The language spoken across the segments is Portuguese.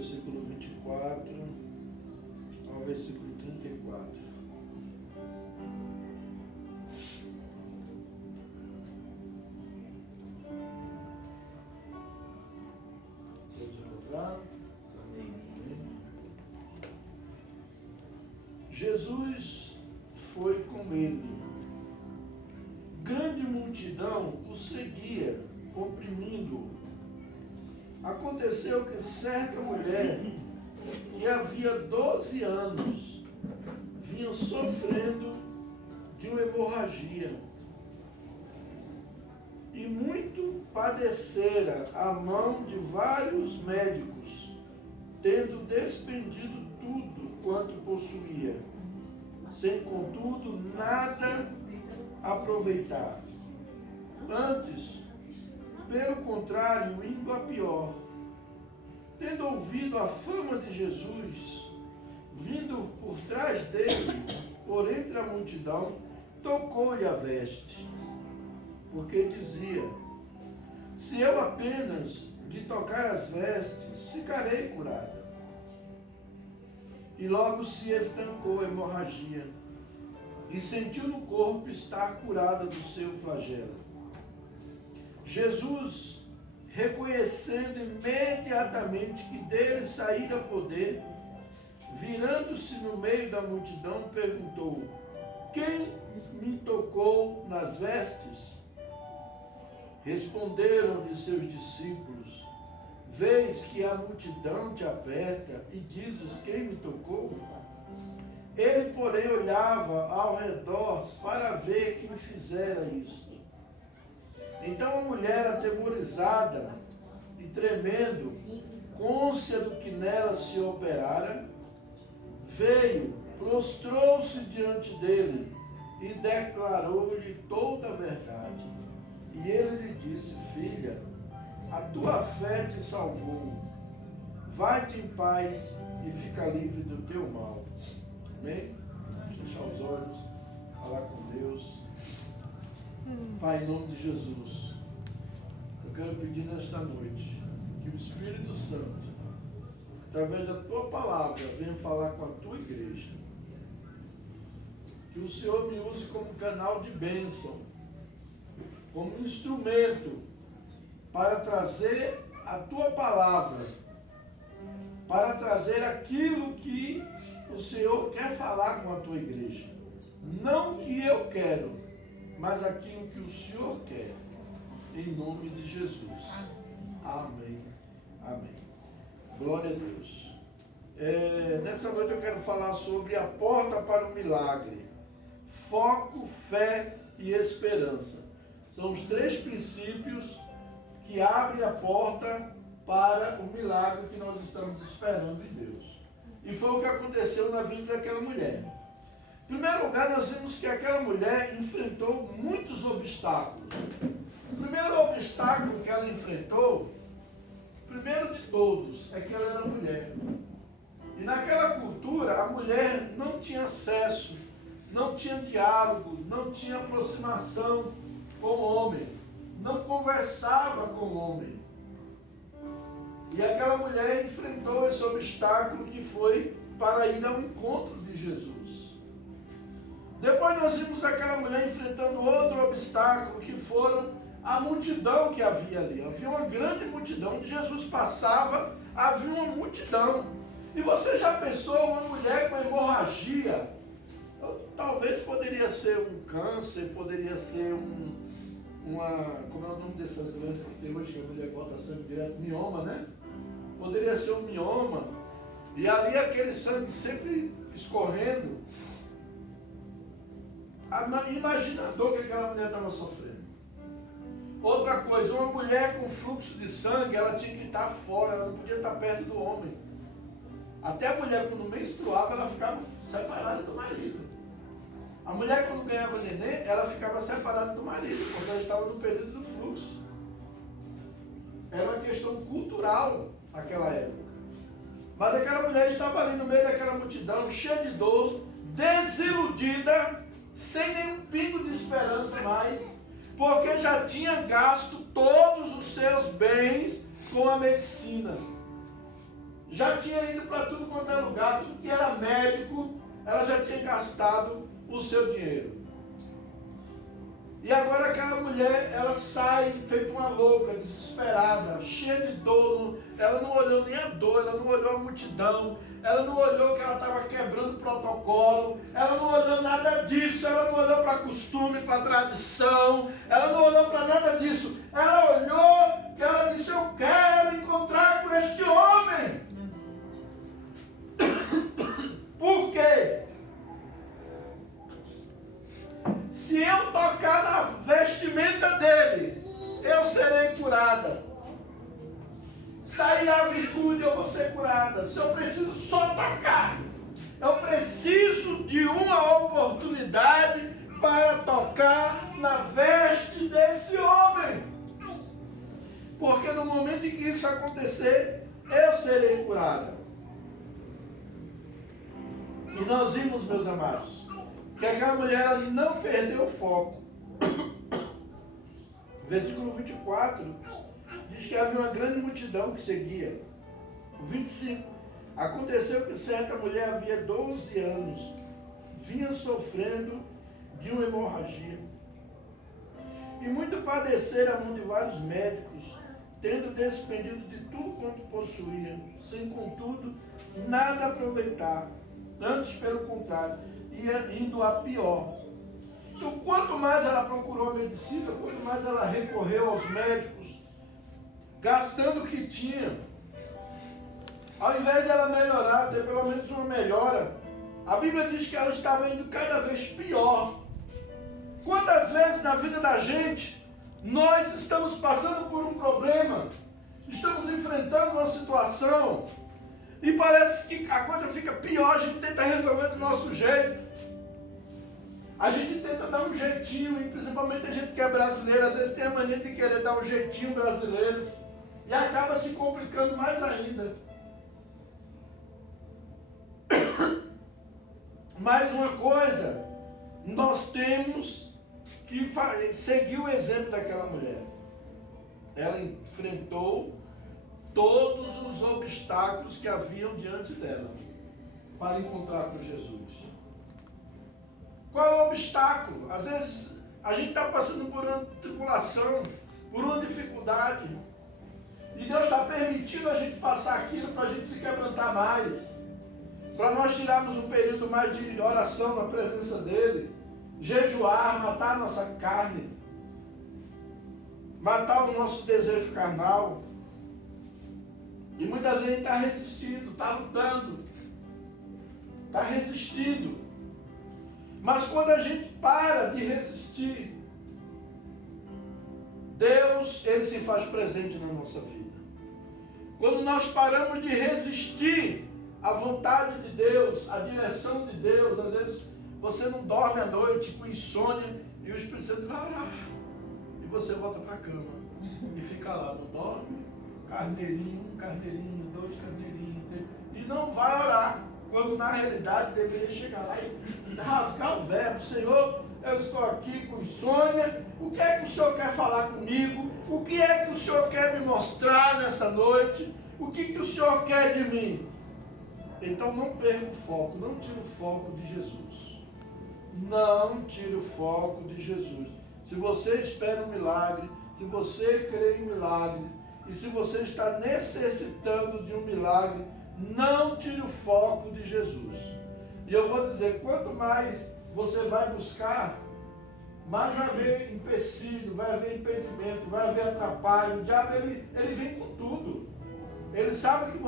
versículo 24 ao versículo 34. Todos encontraram? Amém. Jesus foi com ele. Grande multidão o seguia, oprimindo-o. Aconteceu que certa mulher, que havia 12 anos, vinha sofrendo de uma hemorragia, e muito padecera à mão de vários médicos, tendo despendido tudo quanto possuía, sem contudo nada aproveitar. Antes, pelo contrário, indo a pior. Tendo ouvido a fama de Jesus, vindo por trás dele, por entre a multidão, tocou-lhe a veste, porque dizia: se eu apenas lhe tocar as vestes, ficarei curada. E logo se estancou a hemorragia, e sentiu no corpo estar curada do seu flagelo. Jesus, reconhecendo imediatamente que dele saíra poder, virando-se no meio da multidão, perguntou: quem me tocou nas vestes? Responderam-lhe seus discípulos: vês que a multidão te aperta e dizes: quem me tocou? Ele, porém, olhava ao redor para ver quem fizera isto. Então a mulher, atemorizada e tremendo, cônscia do que nela se operara, veio, prostrou-se diante dele e declarou-lhe toda a verdade. E ele lhe disse: filha, a tua fé te salvou. Vai-te em paz e fica livre do teu mal. Amém? Fechar os olhos, falar com Deus. Pai, em nome de Jesus, eu quero pedir nesta noite que o Espírito Santo, através da tua palavra, venha falar com a tua igreja. Que o Senhor me use como canal de bênção, como instrumento para trazer a tua palavra, para trazer aquilo que o Senhor quer falar com a tua igreja. Não que eu quero, mas aquilo que o Senhor quer. Em nome de Jesus. Amém. Amém. Glória a Deus. Nessa noite eu quero falar sobre a porta para o milagre. Foco, fé e esperança. São os três princípios que abrem a porta para o milagre que nós estamos esperando em Deus. E foi o que aconteceu na vida daquela mulher. Em primeiro lugar, nós vimos que aquela mulher enfrentou muitos obstáculos. O primeiro obstáculo que ela enfrentou, primeiro de todos, é que ela era mulher. E naquela cultura, a mulher não tinha acesso, não tinha diálogo, não tinha aproximação com o homem, não conversava com o homem. E aquela mulher enfrentou esse obstáculo que foi para ir ao encontro de Jesus. Depois nós vimos aquela mulher enfrentando outro obstáculo, que foram a multidão que havia ali. Havia uma grande multidão. Onde Jesus passava, havia uma multidão. E você já pensou uma mulher com hemorragia? Talvez poderia ser um câncer, poderia ser como é o nome dessa doença que tem hoje, que a mulher bota sangue direto? Mioma, né? Poderia ser um mioma. E ali aquele sangue sempre escorrendo. Imagina a dor que aquela mulher estava sofrendo. Outra coisa, uma mulher com fluxo de sangue, ela tinha que estar fora, ela não podia estar perto do homem. Até a mulher, quando menstruava, ela ficava separada do marido. A mulher, quando ganhava neném, ela ficava separada do marido, porque ela estava no período do fluxo. Era uma questão cultural naquela época. Mas aquela mulher estava ali no meio daquela multidão, cheia de dor, desiludida, sem nenhum pingo de esperança mais, porque já tinha gasto todos os seus bens com a medicina. já tinha ido para tudo quanto é lugar, tudo que era médico, ela já tinha gastado o seu dinheiro. E agora aquela mulher, ela sai feita uma louca, desesperada, cheia de dor. Ela não olhou nem a dor, ela não olhou a multidão, ela não olhou que ela estava quebrando o protocolo, ela não olhou nada disso, ela não olhou para costume, para tradição, ela não olhou para nada disso. Ela olhou que ela disse: eu quero encontrar com este homem. Por quê? Se eu tocar na vestimenta dele, eu serei curada. Sairá a virtude, eu vou ser curada. Se eu preciso só tocar, eu preciso de uma oportunidade para tocar na veste desse homem. Porque no momento em que isso acontecer, eu serei curada. E nós vimos, meus amados, que aquela mulher ela não perdeu o foco. Versículo 24 diz que havia uma grande multidão que seguia. O 25: aconteceu que certa mulher havia 12 anos, vinha sofrendo de uma hemorragia, e muito padecera a mão de vários médicos, tendo despendido de tudo quanto possuía, sem contudo nada aproveitar, antes pelo contrário, ia indo a pior. Então, quanto mais ela procurou a medicina, quanto mais ela recorreu aos médicos, gastando o que tinha, ao invés de ela melhorar, ter pelo menos uma melhora, a Bíblia diz que ela estava indo cada vez pior. Quantas vezes na vida da gente, nós estamos passando por um problema, estamos enfrentando uma situação, e parece que a coisa fica pior, a gente tenta resolver do nosso jeito. A gente tenta dar um jeitinho, e principalmente a gente que é brasileiro, às vezes tem a mania de querer dar um jeitinho brasileiro, e acaba se complicando mais ainda. Mais uma coisa, nós temos que seguir o exemplo daquela mulher. Ela enfrentou todos os obstáculos que haviam diante dela para encontrar com Jesus. Qual é o obstáculo? Às vezes a gente está passando por uma tribulação, por uma dificuldade, e Deus está permitindo a gente passar aquilo para a gente se quebrantar mais, para nós tirarmos um período mais de oração na presença dEle, jejuar, matar a nossa carne, matar o nosso desejo carnal. E muitas vezes a gente está resistindo, está lutando, está resistindo. Mas quando a gente para de resistir, Deus, Ele se faz presente na nossa vida. Quando nós paramos de resistir à vontade de Deus, à direção de Deus, às vezes você não dorme à noite com insônia e o Espírito Santo vai orar. E você volta para a cama e fica lá, não dorme, carneirinho, um carneirinho, 2 carneirinhos, e não vai orar. Quando na realidade deveria chegar lá e rasgar o verbo: Senhor, eu estou aqui com insônia, o que é que o Senhor quer falar comigo? O que é que o Senhor quer me mostrar nessa noite? O que o Senhor quer de mim? Então não perca o foco, não tire o foco de Jesus. Não tire o foco de Jesus. Se você espera um milagre, se você crê em milagres, e se você está necessitando de um milagre, não tire o foco de Jesus. E eu vou dizer, quanto mais você vai buscar, mais vai haver empecilho, vai haver impedimento, vai haver atrapalho. O diabo, ele vem com tudo. Ele sabe que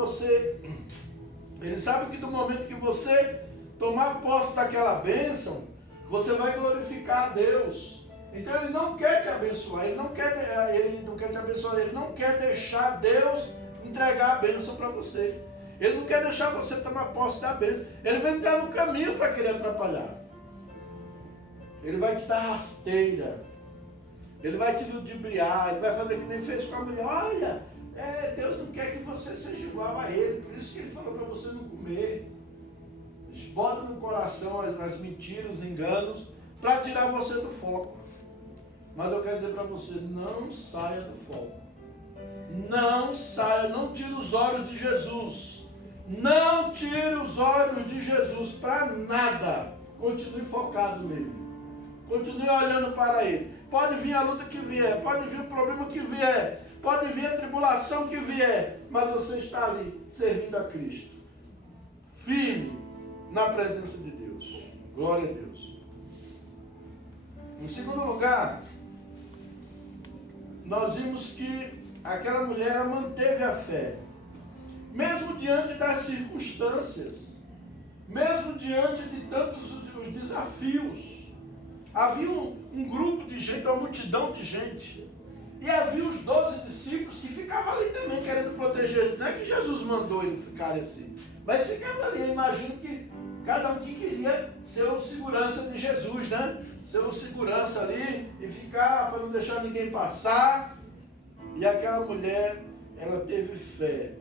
do momento que você tomar posse daquela bênção, você vai glorificar a Deus. Então ele não quer te abençoar, ele não quer te abençoar, ele não quer deixar Deus entregar a bênção para você. Ele não quer deixar você tomar posse da bênção. Ele vai entrar no caminho para querer atrapalhar. Ele vai te dar rasteira. Ele vai te ludibriar. Ele vai fazer que nem fez com a mulher. Olha, Deus não quer que você seja igual a ele. Por isso que ele falou para você não comer. Eles botam no coração as mentiras, os enganos, para tirar você do foco. Mas eu quero dizer para você, não saia do foco. Não saia, não tire os olhos de Jesus. Não tire os olhos de Jesus para nada. Continue focado nele. Continue olhando para ele. Pode vir a luta que vier, pode vir o problema que vier, pode vir a tribulação que vier, mas você está ali servindo a Cristo. Firme na presença de Deus. Glória a Deus. Em segundo lugar, nós vimos que aquela mulher manteve a fé. Mesmo diante das circunstâncias, mesmo diante de tantos os desafios, havia um grupo de gente, uma multidão de gente, e havia os 12 discípulos que ficavam ali também querendo proteger. Não é que Jesus mandou eles ficarem assim, mas ficavam ali. Eu imagino que cada um que queria ser o segurança de Jesus, né? Ser o segurança ali e ficar para não deixar ninguém passar. E aquela mulher, ela teve fé.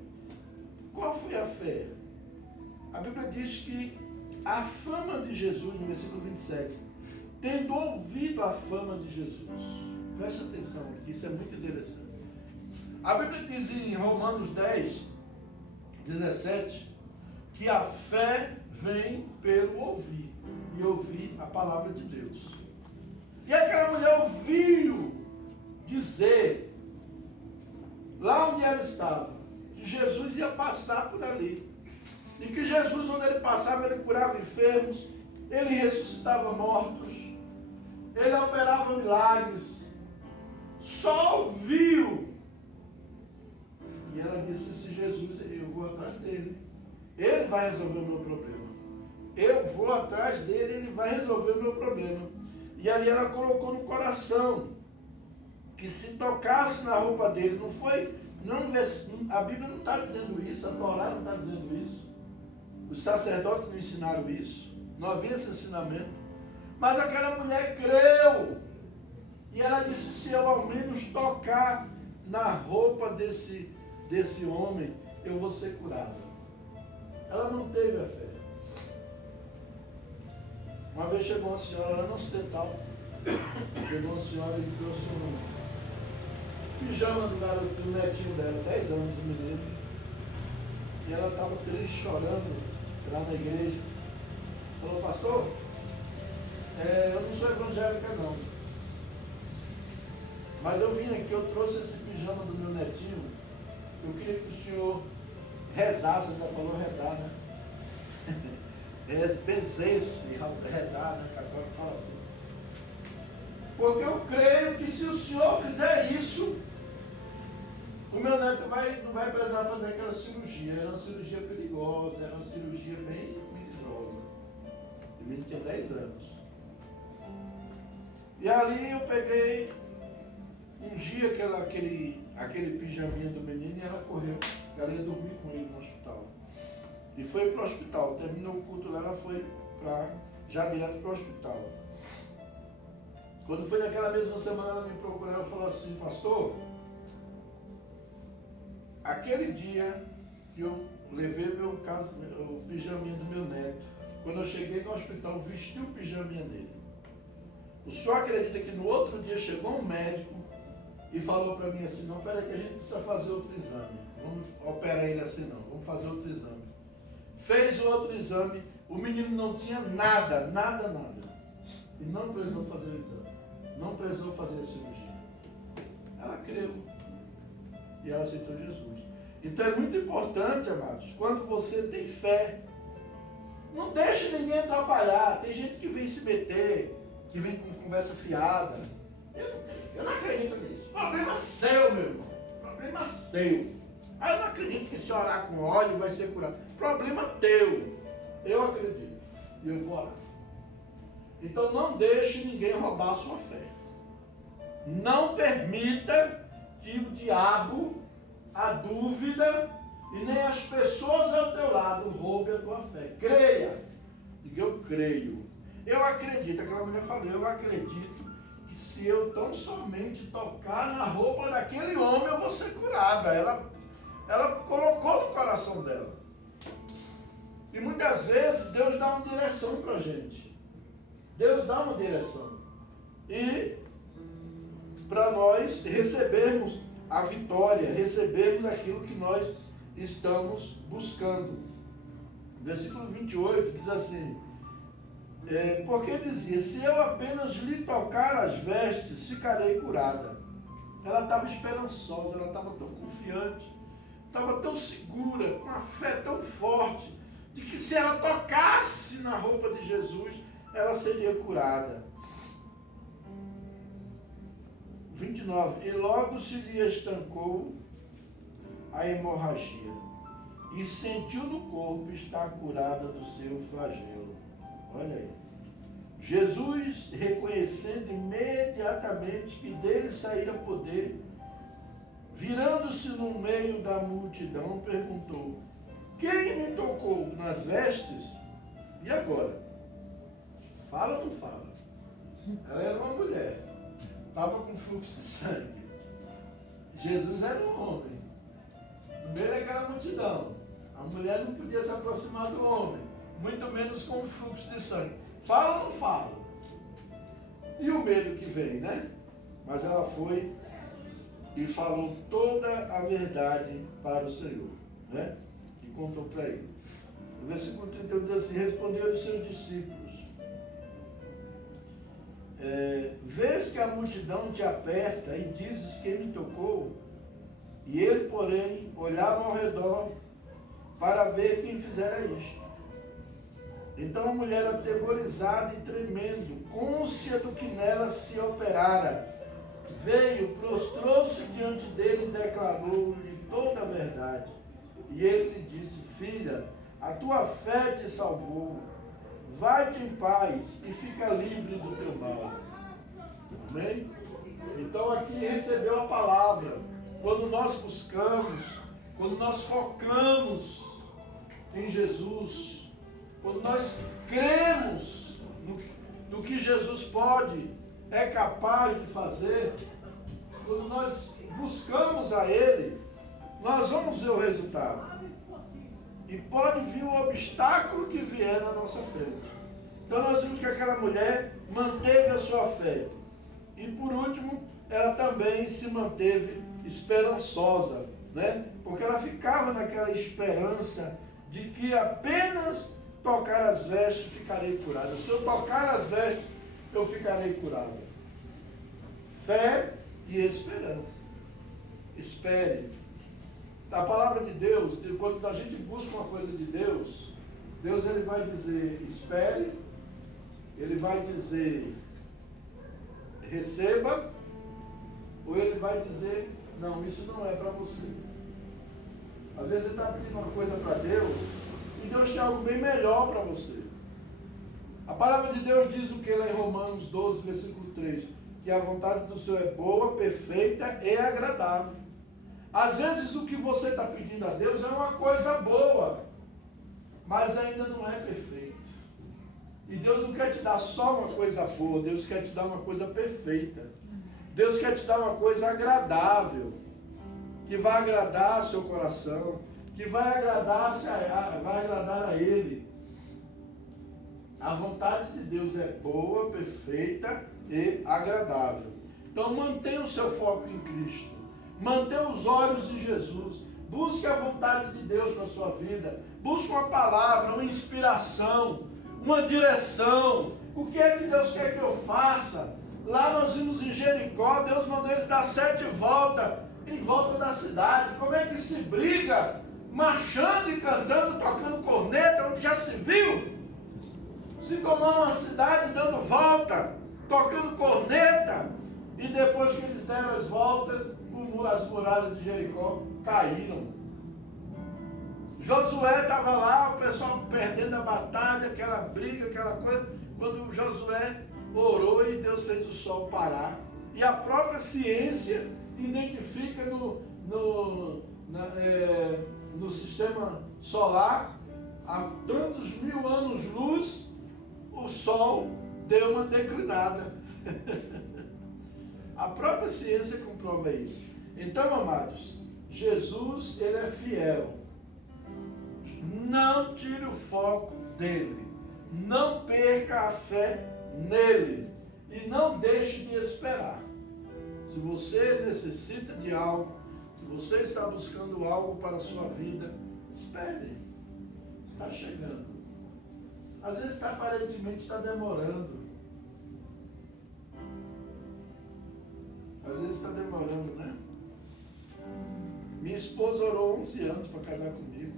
Qual foi a fé? A Bíblia diz que a fama de Jesus, no versículo 27, tendo ouvido a fama de Jesus. Preste atenção aqui, isso é muito interessante. A Bíblia diz em Romanos 10, 17, que a fé vem pelo ouvir, e ouvir a palavra de Deus. E aquela mulher ouviu dizer, lá onde ela estava, que Jesus ia passar por ali. E que Jesus, onde ele passava, ele curava enfermos, ele ressuscitava mortos, ele operava milagres. Só ouviu. E ela disse, esse Jesus, eu vou atrás dele. Ele vai resolver o meu problema. Eu vou atrás dele, ele vai resolver o meu problema. E ali ela colocou no coração que se tocasse na roupa dele, não foi, não, a Bíblia não está dizendo isso, a Torá não está dizendo isso, os sacerdotes não ensinaram isso, não havia esse ensinamento, mas aquela mulher creu, e ela disse, se eu ao menos tocar na roupa desse homem, eu vou ser curada. Ela não teve a fé. Uma vez chegou uma senhora lá no Ocidental, chegou uma senhora e trouxe um pijama do netinho dela, 10 anos, o menino, e ela estava triste, chorando lá na igreja. Falou, pastor, eu não sou evangélica não, mas eu vim aqui, eu trouxe esse pijama do meu netinho, eu queria que o senhor rezasse, já falou rezar, né? Benzesse, rezar, né? Católico fala assim. Porque eu creio que se o senhor fizer isso, o meu neto não vai precisar fazer aquela cirurgia. Era uma cirurgia perigosa, era uma cirurgia bem perigosa. O menino tinha 10 anos. E ali eu peguei, ungi aquele pijaminha do menino e ela correu. Ela ia dormir com ele no hospital. E foi para o hospital. Terminou o culto lá, ela foi já direto para o hospital. Quando foi naquela mesma semana, ela me procurou, ela falou assim, pastor, aquele dia que eu levei o pijaminha do meu neto, quando eu cheguei no hospital, vesti o pijaminha dele. O senhor acredita que no outro dia chegou um médico e falou para mim assim, não, peraí que a gente precisa fazer outro exame. Vamos operar ele assim não, vamos fazer outro exame. Fez o outro exame, o menino não tinha nada. E não precisou fazer o exame. Não precisou fazer a cirurgia. Ela creu. E ela aceitou Jesus. Então é muito importante, amados, quando você tem fé, não deixe ninguém atrapalhar. Tem gente que vem se meter, que vem com conversa fiada. Eu não acredito nisso. Problema seu, meu irmão. Problema seu. Eu não acredito que se orar com óleo vai ser curado. Problema teu. Eu acredito. E eu vou orar. Então não deixe ninguém roubar a sua fé. Não permita que o diabo, a dúvida e nem as pessoas ao teu lado roubem a tua fé. Creia. Diga, eu creio. Eu acredito. Aquela mulher falou, eu acredito que se eu tão somente tocar na roupa daquele homem, eu vou ser curada. Ela colocou no coração dela. E muitas vezes Deus dá uma direção para a gente. Deus dá uma direção. E para nós recebermos a vitória, recebermos aquilo que nós estamos buscando. versículo 28, diz assim, porque dizia, se eu apenas lhe tocar as vestes, ficarei curada. Ela estava esperançosa, ela estava tão confiante, estava tão segura, com a fé tão forte, de que se ela tocasse na roupa de Jesus, ela seria curada. 29. E logo se lhe estancou a hemorragia, e sentiu no corpo estar curada do seu flagelo. Olha aí. Jesus, reconhecendo imediatamente que dele saíra poder, virando-se no meio da multidão, perguntou, quem me tocou nas vestes? E agora? Fala ou não fala? Ela era uma mulher, estava com fluxo de sangue. Jesus era um homem, no meio daquela multidão. A mulher não podia se aproximar do homem, muito menos com o fluxo de sangue. Fala ou não fala? E o medo que vem, né? Mas ela foi e falou toda a verdade para o Senhor, né? E contou para ele. No versículo 31 diz assim, responderam os seus discípulos, vês que a multidão te aperta e dizes quem me tocou? E ele, porém, olhava ao redor para ver quem fizera isto. Então a mulher, atemorizada e tremendo, cônscia do que nela se operara, veio, prostrou-se diante dele e declarou-lhe toda a verdade. E ele lhe disse, filha, a tua fé te salvou, vai-te em paz e fica livre do teu mal. Amém? Então aqui recebeu a palavra. Quando nós buscamos, quando nós focamos em Jesus, quando nós cremos no que Jesus pode, é capaz de fazer, quando nós buscamos a Ele, nós vamos ver o resultado. E pode vir o obstáculo que vier na nossa frente. Então nós vimos que aquela mulher manteve a sua fé. E por último, ela também se manteve esperançosa, né? Porque ela ficava naquela esperança de que apenas tocar as vestes ficarei curada. Se eu tocar as vestes, eu ficarei curada. Fé e esperança. Espere. A palavra de Deus, quando a gente busca uma coisa de Deus, Deus ele vai dizer espere, ele vai dizer receba, ou ele vai dizer não, isso não é para você. Às vezes você está pedindo uma coisa para Deus e Deus tem algo bem melhor para você. A palavra de Deus diz o que lá em Romanos 12, versículo 3, que a vontade do Senhor é boa, perfeita e agradável. Às vezes o que você está pedindo a Deus é uma coisa boa, mas ainda não é perfeito. E Deus não quer te dar só uma coisa boa, Deus quer te dar uma coisa perfeita. Deus quer te dar uma coisa agradável, que vai agradar seu coração, que vai agradar a Ele. A vontade de Deus é boa, perfeita e agradável. Então mantenha o seu foco em Cristo. Mantenha os olhos em Jesus. Busque a vontade de Deus na sua vida. Busque uma palavra, uma inspiração, uma direção. O que é que Deus quer que eu faça? Lá nós vimos em Jericó, Deus mandou eles dar 7 voltas em volta da cidade. Como é que se briga? Marchando e cantando, tocando corneta, onde já se viu? Se tomar uma cidade dando volta, tocando corneta, e depois que eles deram as voltas, as muralhas de Jericó caíram. Josué estava lá, o pessoal perdendo a batalha, aquela briga, aquela coisa, quando Josué orou e Deus fez o sol parar. E a própria ciência identifica no sistema solar, há tantos mil anos-luz, o sol deu uma declinada. A própria ciência comprova isso. Então, amados, Jesus, ele é fiel. Não tire o foco dele. Não perca a fé nele. E não deixe de esperar. Se você necessita de algo, se você está buscando algo para a sua vida, espere. está chegando. Às vezes aparentemente está demorando. Às vezes está demorando, né? Minha esposa orou 11 anos para casar comigo.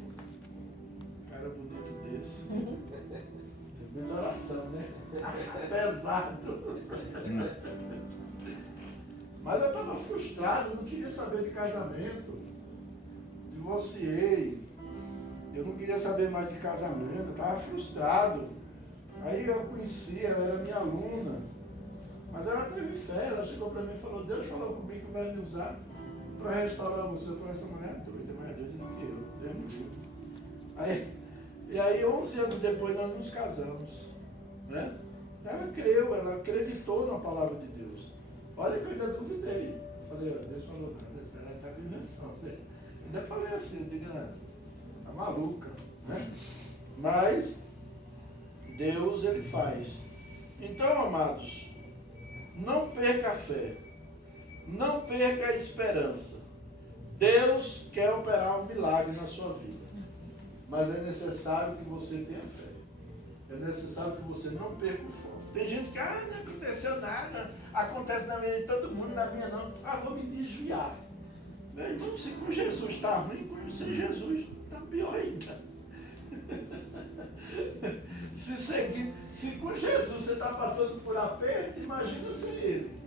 Cara bonito desse. Muita oração, né? Pesado. Mas eu estava frustrado, não queria saber de casamento. Divorciei. Eu não queria saber mais de casamento, eu estava frustrado. Aí eu conheci, ela era minha aluna. Mas ela teve fé, ela chegou para mim e falou, Deus falou comigo que vai me usar para restaurar você. Eu falei, essa mulher é doida, mais doida do que eu. Deus me livre. E aí 11 anos depois nós nos casamos. Né? Ela creu, ela acreditou na palavra de Deus. Olha que eu ainda duvidei. Eu falei, Deus falou, ela está com invenção. Eu ainda falei assim, eu digo, tá maluca. Né? Mas Deus, ele faz. Então, amados, não perca a fé. Não perca a esperança. Deus quer operar um milagre na sua vida. Mas é necessário que você tenha fé. É necessário que você não perca o foco. Tem gente que, não aconteceu nada. Acontece na vida de todo mundo, na minha não. Vou me desviar. Meu irmão, se com Jesus está ruim, sem Jesus está pior ainda. Se com Jesus você está passando por aperto, imagina sem ele.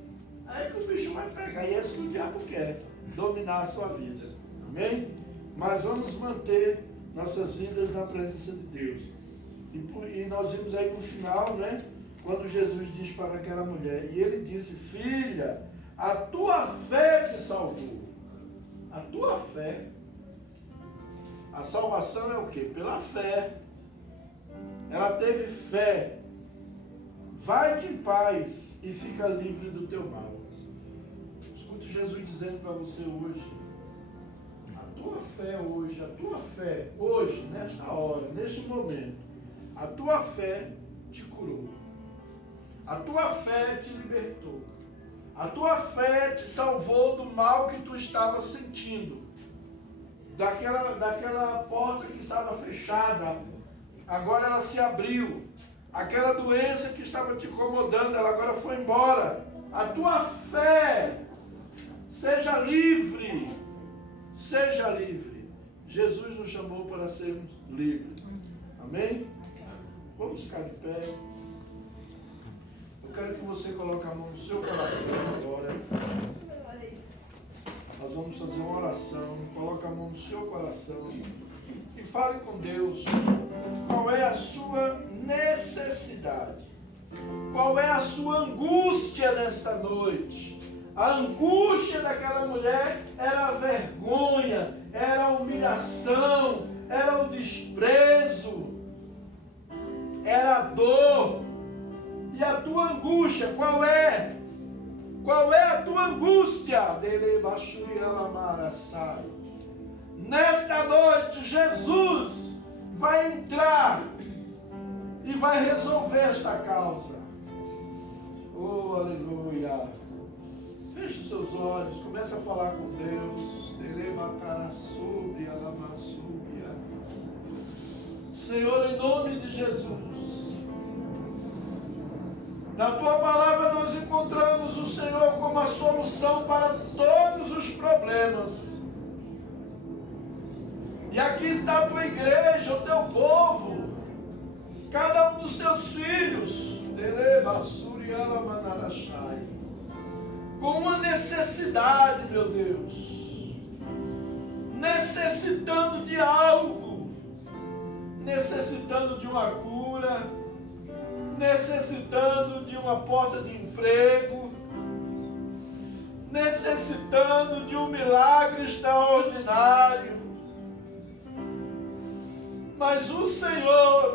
Aí que o bicho vai pegar. E é isso que o diabo quer, dominar a sua vida. Amém? Mas vamos manter nossas vidas na presença de Deus. E nós vimos aí no final, né? Quando Jesus diz para aquela mulher, e ele disse, filha, a tua fé te salvou. A tua fé. A salvação é o quê? Pela fé. Ela teve fé. Vai-te em paz e fica livre do teu mal. Escute Jesus dizendo para você hoje, a tua fé hoje, nesta hora, neste momento, a tua fé te curou. A tua fé te libertou. A tua fé te salvou do mal que tu estava sentindo. Daquela porta que estava fechada, agora ela se abriu. Aquela doença que estava te incomodando, ela agora foi embora. A tua fé, seja livre. Seja livre. Jesus nos chamou para sermos livres. Amém? Vamos ficar de pé. Eu quero que você coloque a mão no seu coração agora. Nós vamos fazer uma oração. Coloque a mão no seu coração e fale com Deus. Qual é a sua necessidade? Qual é a sua angústia nesta noite? A angústia daquela mulher era a vergonha, era a humilhação, era o desprezo, era a dor. E a tua angústia, qual é? Qual é a tua angústia? Nesta noite, Jesus vai entrar e vai resolver esta causa. Oh, aleluia. Feche os seus olhos, comece a falar com Deus. Senhor, em nome de Jesus, na tua palavra nós encontramos o Senhor como a solução para todos os problemas. E aqui está a tua igreja, o teu povo, cada um dos teus filhos, com uma necessidade, meu Deus, necessitando de algo, necessitando de uma cura, necessitando de uma porta de emprego, necessitando de um milagre extraordinário. Mas o Senhor,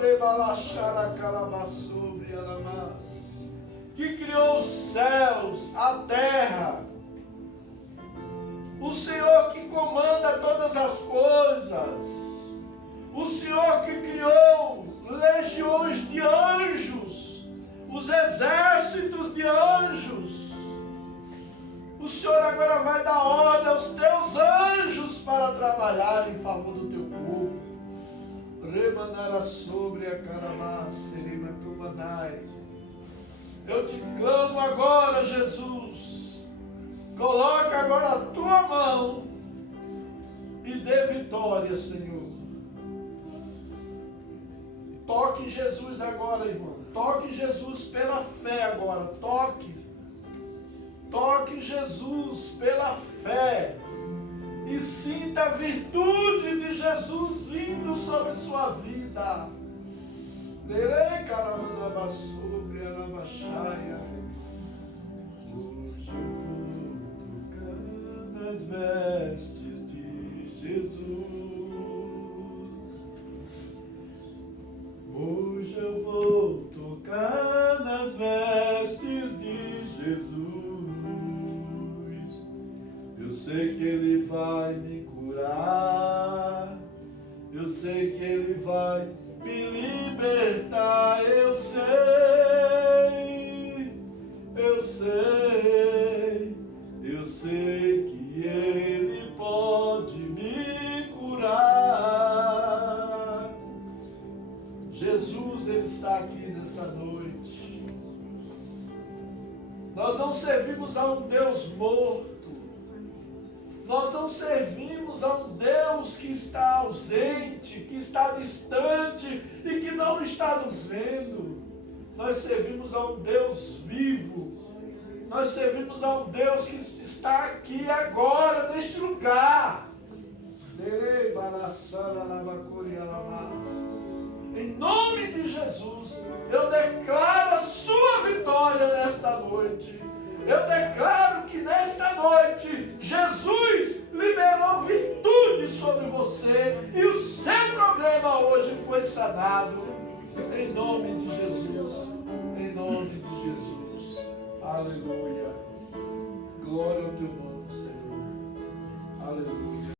que criou os céus, a terra, o Senhor que comanda todas as coisas, o Senhor que criou legiões de anjos, os exércitos de anjos, o Senhor agora vai dar ordem aos teus anjos para trabalhar em favor do teu povo. Remanara sobre a caramassa, Macumanai. Eu te clamo agora, Jesus. Coloca agora a tua mão e dê vitória, Senhor. Toque Jesus agora, irmão. Toque Jesus pela fé agora. Toque. Toque Jesus pela fé. E sinta a virtude de Jesus vindo sobre sua vida. Hoje eu vou tocar nas vestes de Jesus. Hoje eu vou tocar nas vestes de Jesus. Eu sei que Ele vai me curar. Eu sei que Ele vai me libertar. Eu sei que Ele pode me curar. Jesus, Ele está aqui nessa noite. Nós não servimos a um Deus morto. Nós não servimos a um Deus que está ausente, que está distante e que não está nos vendo. Nós servimos a um Deus vivo. Nós servimos a um Deus que está aqui agora, neste lugar. Em nome de Jesus, eu declaro a sua vitória nesta noite. Eu declaro que nesta noite, Jesus liberou virtude sobre você e o seu problema hoje foi sanado. Em nome de Jesus. Em nome de Jesus. Aleluia. Glória ao teu nome.